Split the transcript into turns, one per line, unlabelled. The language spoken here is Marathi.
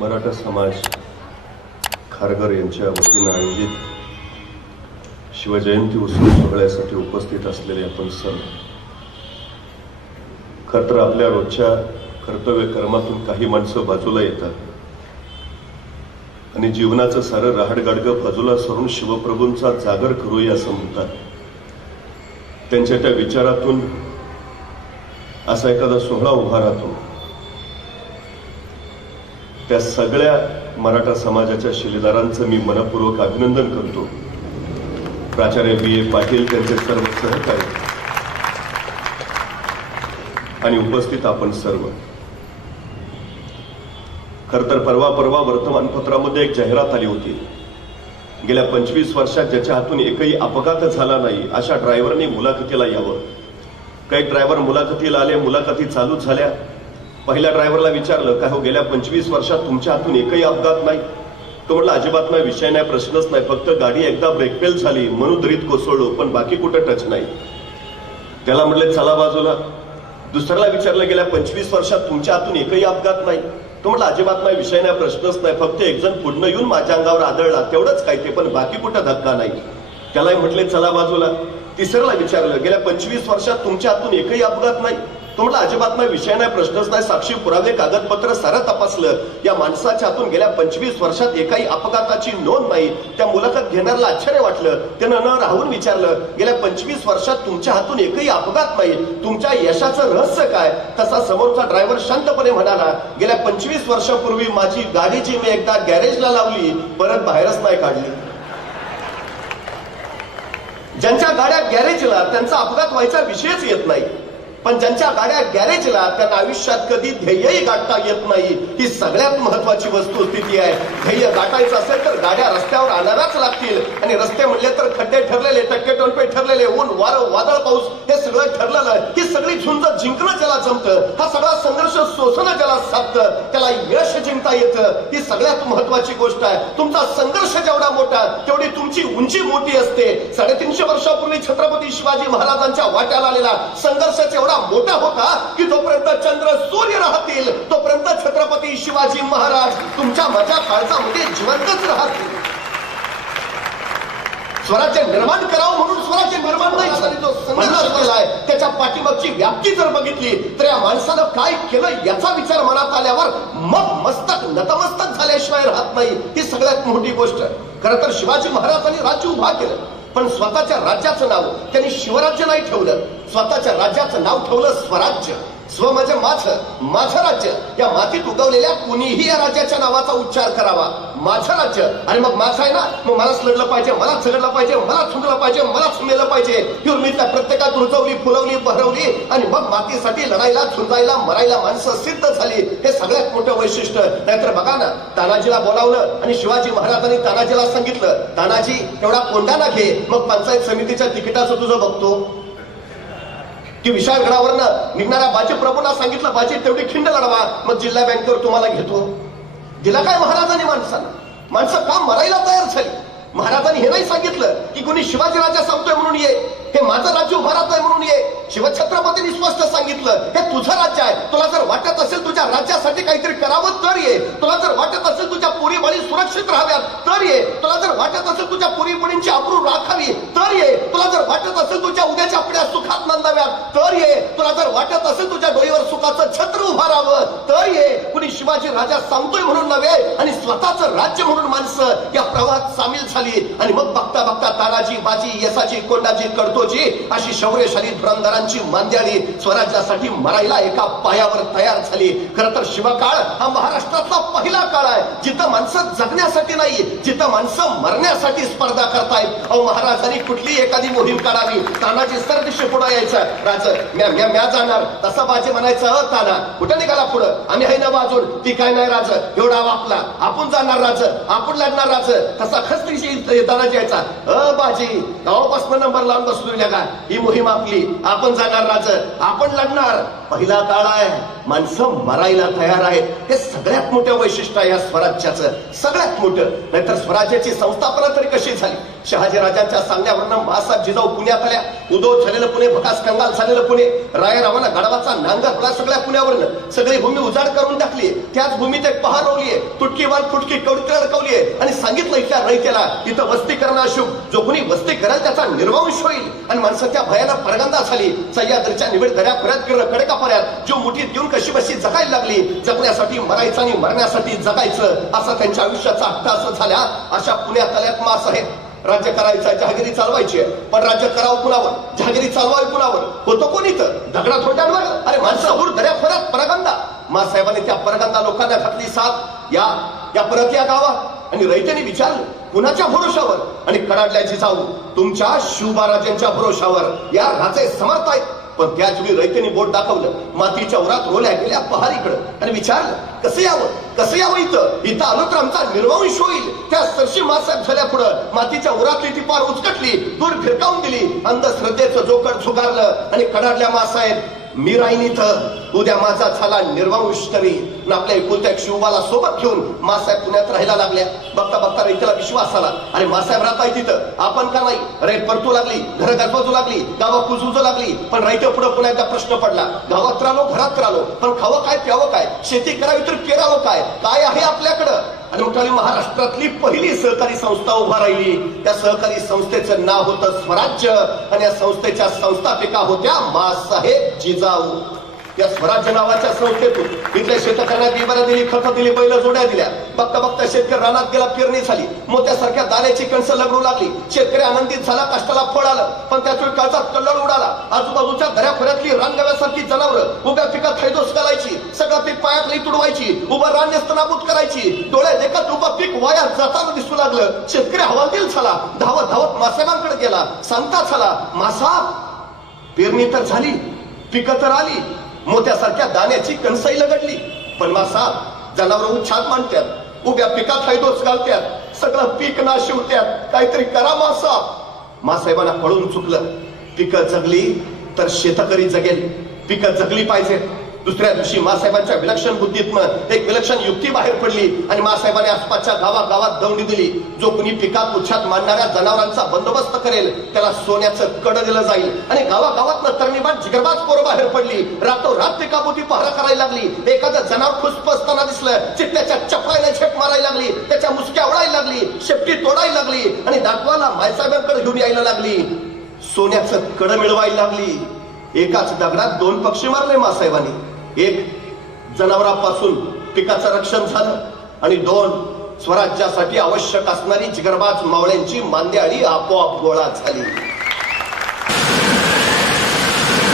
मराठा समाज खारघर यांच्या वतीनं आयोजित शिवजयंती उत्सव सोहळ्यासाठी उपस्थित असलेले आपण सर्व खरं तर आपल्या रोजच्या कर्तव्य कर्मातून काही माणसं बाजूला येतात. आणि जीवनाचं सारं राहडगाडगं बाजूला सरून शिवप्रभूंचा जागर करूया असं म्हणतात. त्यांच्या त्या विचारातून असा एखादा सोहळा उभा राहतो. त्या सगळ्या मराठा समाजाच्या शिलेदारांचं मी मनपूर्वक अभिनंदन करतो. प्राचार्य बी. ए. पाटील त्यांचे सर्व सहकारी. आणि उपस्थित आपण सर्व. खर तर परवा परवा वर्तमानपत्रामध्ये एक जाहिरात आली होती. गेल्या पंचवीस वर्षात ज्याच्या हातून एकही अपघात झाला नाही अशा ड्रायव्हरने मुलाखतीला यावं. काही ड्रायव्हर मुलाखतीला आले मुलाखती चालू झाल्या. पहिल्या ड्रायव्हरला विचारलं का हो गेल्या पंचवीस वर्षात तुमच्या हातून एकही अपघात नाही? तो म्हटलं अजिबात नाही विषय नाही प्रश्नच नाही फक्त गाडी एकदा ब्रेकफेल झाली म्हणून दरीत कोसळलो पण बाकी कुठं टच नाही. त्याला म्हटले चला बाजूला. दुसऱ्याला विचारलं गेल्या पंचवीस वर्षात तुमच्या हातून एकही अपघात नाही? तो म्हटलं अजिबात नाही विषय नाही प्रश्नच नाही फक्त एक जण पुढनं येऊन माझ्या अंगावर आदळला तेवढंच काय ते पण बाकी कुठं धक्का नाही? त्यालाही म्हटले चला बाजूला. तिसऱ्याला विचारलं गेल्या पंचवीस वर्षात तुमच्या हातून एकही अपघात नाही? तो म्हटलं अजिबात नाही विषय नाही प्रश्नच नाही. साक्षी पुरावे कागदपत्र सारं तपासलं. या माणसाच्या हातून गेल्या पंचवीस वर्षात एकाही अपघाताची नोंद नाही. त्या मुलाखत घेणाऱ्याला आश्चर्य वाटलं. त्यानं न राहून विचारलं गेल्या पंचवीस वर्षात तुमच्या हातून एकही अपघात नाही. तुमच्या यशाचं रहस्य काय? तसा समोरचा ड्रायव्हर शांतपणे म्हणाला गेल्या पंचवीस वर्षापूर्वी माझी गाडी जी मी एकदा गॅरेजला लावली. परत बाहेरच नाही काढली. ज्यांच्या गाड्या गॅरेजला त्यांचा अपघात व्हायचा विषयच येत नाही. पण ज्यांच्या गाड्या गॅरेजला त्यांना आयुष्यात कधी ध्येयही गाठता येत नाही. ही सगळ्यात महत्वाची वस्तुस्थिती आहे. ध्येय गाठायचं असेल तर गाड्या रस्त्यावर आणायलाच लागतील. आणि रस्ते म्हणले तर खड्डे ठरलेले टक्के टोलपे ठरलेले ऊन वारं वादळ पाऊस हे सगळं ठरलेलं ही सगळी झुंज जिंकणं ज्याला जमतं हा सगळा संघर्ष सोसणं ज्याला साधतं त्याला यश जिंकता येतं. ही सगळ्यात महत्वाची गोष्ट आहे. तुमचा संघर्ष जेवढा मोठा तेवढी तुमची उंची मोठी असते. साडेतीनशे वर्षापूर्वी छत्रपती शिवाजी महाराजांच्या वाट्याला आलेला संघर्ष एवढा मोठा होता की जोपर्यंत चंद्र सूर्य राहतील तोपर्यंत छत्रपती शिवाजी महाराज तुमच्या माझ्या काळजामध्ये जिवंतच राहतील. स्वराज्य निर्माण करावं म्हणून स्वराज्य निर्माण नाही झालं जो संघर्ष केलाय त्याच्या पाठीमागची व्याप्ती जर बघितली तर या माणसानं काय केलं याचा विचार मनात आल्यावर मग मस्तक नतमस्तक झाल्याशिवाय राहत नाही. ही सगळ्यात मोठी गोष्ट. खरं तर शिवाजी महाराजांनी राज्य उभा केलं. पण स्वतःच्या राज्याचं नाव त्यांनी शिवराज्य नाही ठेवलं. स्वतःच्या राज्याचं नाव ठेवलं स्वराज्य. स्व म्हणजे माझं माझं राज्य. या मातीत उगवलेल्या कुणीही या राज्याच्या नावाचा उच्चार करावा. माझं राज्य. आणि मग माझं आहे ना? मग मलाच लढलं पाहिजे मलाच झगडलं पाहिजे मलाच सुंगलं पाहिजे मलाच मेलं पाहिजे. मी त्या प्रत्येकात रुजवली फुलवली बहरवली आणि मग मातीसाठी लढायला झुंजायला मरायला माणसं सिद्ध झाली. हे सगळ्यात मोठं वैशिष्ट्य. नाहीतर बघा ना तानाजीला बोलावलं आणि शिवाजी महाराजांनी तानाजीला सांगितलं तानाजी एवढा कोंडा ना घे. मग पंचायत समितीच्या तिकिटाचं तुझं बघतो. की विशाळगडावरनं निघणाऱ्या बाजी प्रभूंना सांगितलं बाजी तेवढी खिंड लढवा. मग जिल्हा बँकेवर तुम्हाला घेतो. दिला काय महाराजांनी माणसाला? माणसं काम मरायला तयार झाली. महाराजांनी हे नाही सांगितलं की कोणी शिवाजी राजा सांगतोय म्हणून ये. हे माझं राज्य उभा म्हणून ये. शिवछत्रपतींनी स्पष्ट सांगितलं हे तुझं राज्य आहे. तुला जर वाटत असेल तुझ्या राज्यासाठी काहीतरी करावं तर ये. तुला जर वाटत असेल तुझ्या पुरी बाळी सुरक्षित राहाव्यात तर ये. तुला जर वाटत असेल तुझ्या पुरी पोरींची अब्रू राखावी तर ये. तुला जर वाटत असेल तुझ्या उद्याच्या आपल्या सुखात नांदाव्यात तर ये. तुला जर वाटत असेल तुझ्या डोळीवर सुखाचं छत्र उभारावं शिवाजी राजा सांगतोय म्हणून नव्हे आणि स्वतःचं राज्य म्हणून माणसं या प्रवाहात सामील झाली. आणि मग बघता बघता तानाजी बाजी यसाची कोंडाजी कडतोजी अशी शौर्यशाली धुरंधरांची मांद्याळी स्वराज्यासाठी मरायला एका पायावर तयार झाली. खर तर शिवकाळ हा महाराष्ट्रातला पहिला काळ आहे. जिथं माणसं जगण्यासाठी नाही जिथं माणसं मरण्यासाठी स्पर्धा करतायत. अहो महाराजांनी कुठली एखादी मोहीम काढावी? तानाजी सर दिशे पुढे यायचं. राज म्या म्या म्या जाणार. तसा बाजी म्हणायचं ताना कुठे निघाला पुढं? आम्ही आहे ना बाजून ती काय नाही राज एवढा वापला आपण जाणार राज आपण लढणार राज तसा खस्तीशी येताना यायचा अ बाजी गावापासून नंबर लावून बसलो का ही मोहीम आपली. आपण जाणार राज आपण लढणार. पहिला काळ आहे. माणसं मरायला तयार आहेत. हे सगळ्यात मोठं वैशिष्ट्य आहे या स्वराज्याचं. सगळ्यात मोठं. नाहीतर स्वराज्याची संस्थापना तरी कशी झाली? शहाजी राजांच्या सांगण्यावरनं महासाहेब जिजाऊ पुण्यात आल्या. उदो झालेलं पुणे भकास कंगाल झालेलं पुणे. रायरावानं गाढवाचा नांगर पडला सगळ्या पुण्यावरनं. सगळी भूमी उजाड करून टाकली त्याच भूमीत एक पहार रोवलीये तुटकी वाल फुटकी कवडीत अडकवलीये आणि सांगितलं इथल्या रयतेला इथं वस्ती करणं अशुभ. जो कोणी वस्ती करेल त्याचा निर्वंश होईल. आणि माणसाच्या भयाला परगंदा झाली. सह्याद्रीच्या निवड दऱ्या खोऱ्यात किरण कडकापर्यात जो मुठीत घेऊन कशी बशी जगायला लागली जगण्यासाठी मरायचं आणि मरण्यासाठी जगायचं असा त्यांच्या आयुष्याचा अट्टास झाल्या अशा पुण्यात आल्यात मास आहेत राज्य करायचं जहागिरी चालवायची आहे. पण राज्य करावं कुणावर? जहागिरी चालवावी कुणावर? होतो कोणी तर दगडा थोड्यांवर अरे माणसं हुर दऱ्या खोऱ्यात परगंदा. मासाहेबांनी त्या परगंदा लोकांना घातली साथ. या या परत या गावात. आणि रैत्याने विचारलं कुणाच्या भरोशावर? आणि कडाडल्याची जाऊ तुमच्या शिवबाराजांच्या भरोशावर. या राजे समर्थ आहेत. पण त्याच वेळी रैत्याने बोट दाखवलं. मातीच्या उरात रोल्या गेल्या पहारीकडं आणि विचारलं कसं यावं? कसं यावं इथं? इथं आलो तर आमचा निर्वंश होईल. त्या सरशी मासाहेब झाल्या पुढं. मातीच्या उरातली ती पार उचकटली दूर फिरकावून दिली. अंधश्रद्धेचं जोकड झुगारलं आणि कडाडल्या मासाहेब मी राहीन इथं. उद्या माझा झाला निर्वंश तरी आपल्या एकुलत्या एक शिवबाला सोबत घेऊन मासाहेब पुण्यात राहायला लागल्या. बघता बघता रेखेला विश्वास आला. अरे मासाहेब राहताय तिथं. आपण का नाही? रेट परतू लागली घर गजबजू लागली गावं कुजूजू लागली. पण रैत्या पुढे पुन्हा एकदा प्रश्न पडला. गावात राहिलो घरात राहिलो. पण खावं काय प्यावं काय? शेती करावी तर केरावं काय? काय आहे आपल्याकडं? आणि मग महाराष्ट्रातली पहिली सहकारी संस्था उभा राहिली. त्या सहकारी संस्थेचं नाव होतं स्वराज्य. आणि या संस्थेच्या संस्थापिका होत्या मासाहेब जिजाऊ. या स्वराज्य नावाच्या संस्थेतून इथल्या शेतकऱ्यांना बिबारा दिली खत दिली बैल जोड्या दिल्या. बघता बघता शेतकरी रानात गेला पेरणी झाली. मोत्यासारख्या दाण्याची कणसं लगडू लागली. शेतकरी आनंदित झाला कष्टाला फळ आलं. पण त्यातून काळचा कल्लड उडाला. आजूबाजूच्या दऱ्या खोऱ्यातली रानगव्यासारखी जनावरं उभ्या पिकात थैदोस घालायची. सगळं पीक पायातली तुडवायची उभं रान नाबूद करायची. डोळ्या देखत उभं पीक वाया जाताना दिसू लागलं. शेतकरी हवालदिल झाला. धावत धावत मासेमांकडे गेला. सांगता झाला मासा पेरणी तर झाली. पिकं तर आली. मोत्यासारख्या दाण्याची कणसाई लगडली. पण मासा जनावर उच्छाद मांडत्यात. उभ्या पिकात हैदोस घालत्यात. सगळं पीक ना शिवत्यात काहीतरी करा मासा मासाहेबांना पळून चुकलं. पिकं जगली तर शेतकरी जगेल. पिकं जगली पाहिजेत. दुसऱ्या दिवशी मासाहेबांच्या विलक्षण बुद्धीतनं एक विलक्षण युक्ती बाहेर पडली आणि मासाहेबांनी आसपासच्या गावागावात दौंडी दिली. जो कुणी पिकात उच्छात मांडणाऱ्या जनावरांचा बंदोबस्त करेल त्याला सोन्याचं कड दिलं जाईल. आणि गावागावात तरणीबाण जिगरबाज पोरं बाहेर पडली. रातोरात पिकापोती पहारा करायला लागली. एखादं जनावर खुसपसताना दिसलं. चित्त्याच्या चपायला झेप मारायला लागली. त्याच्या मुसक्या उडायला लागली. शेपटी तोडायला लागली. आणि दाखवाला मायसाहेबांकडे घेऊन यायला लागली. सोन्याचं कड मिळवायला लागली. एकाच दगडात दोन पक्षी मारले मासाहेबांनी. एक जनावरांपासून पिकाचं रक्षण झालं आणि दोन स्वराज्यासाठी आवश्यक असणारी जिगरबाज मावळ्यांची मांद्याळी आपोआप गोळा झाली.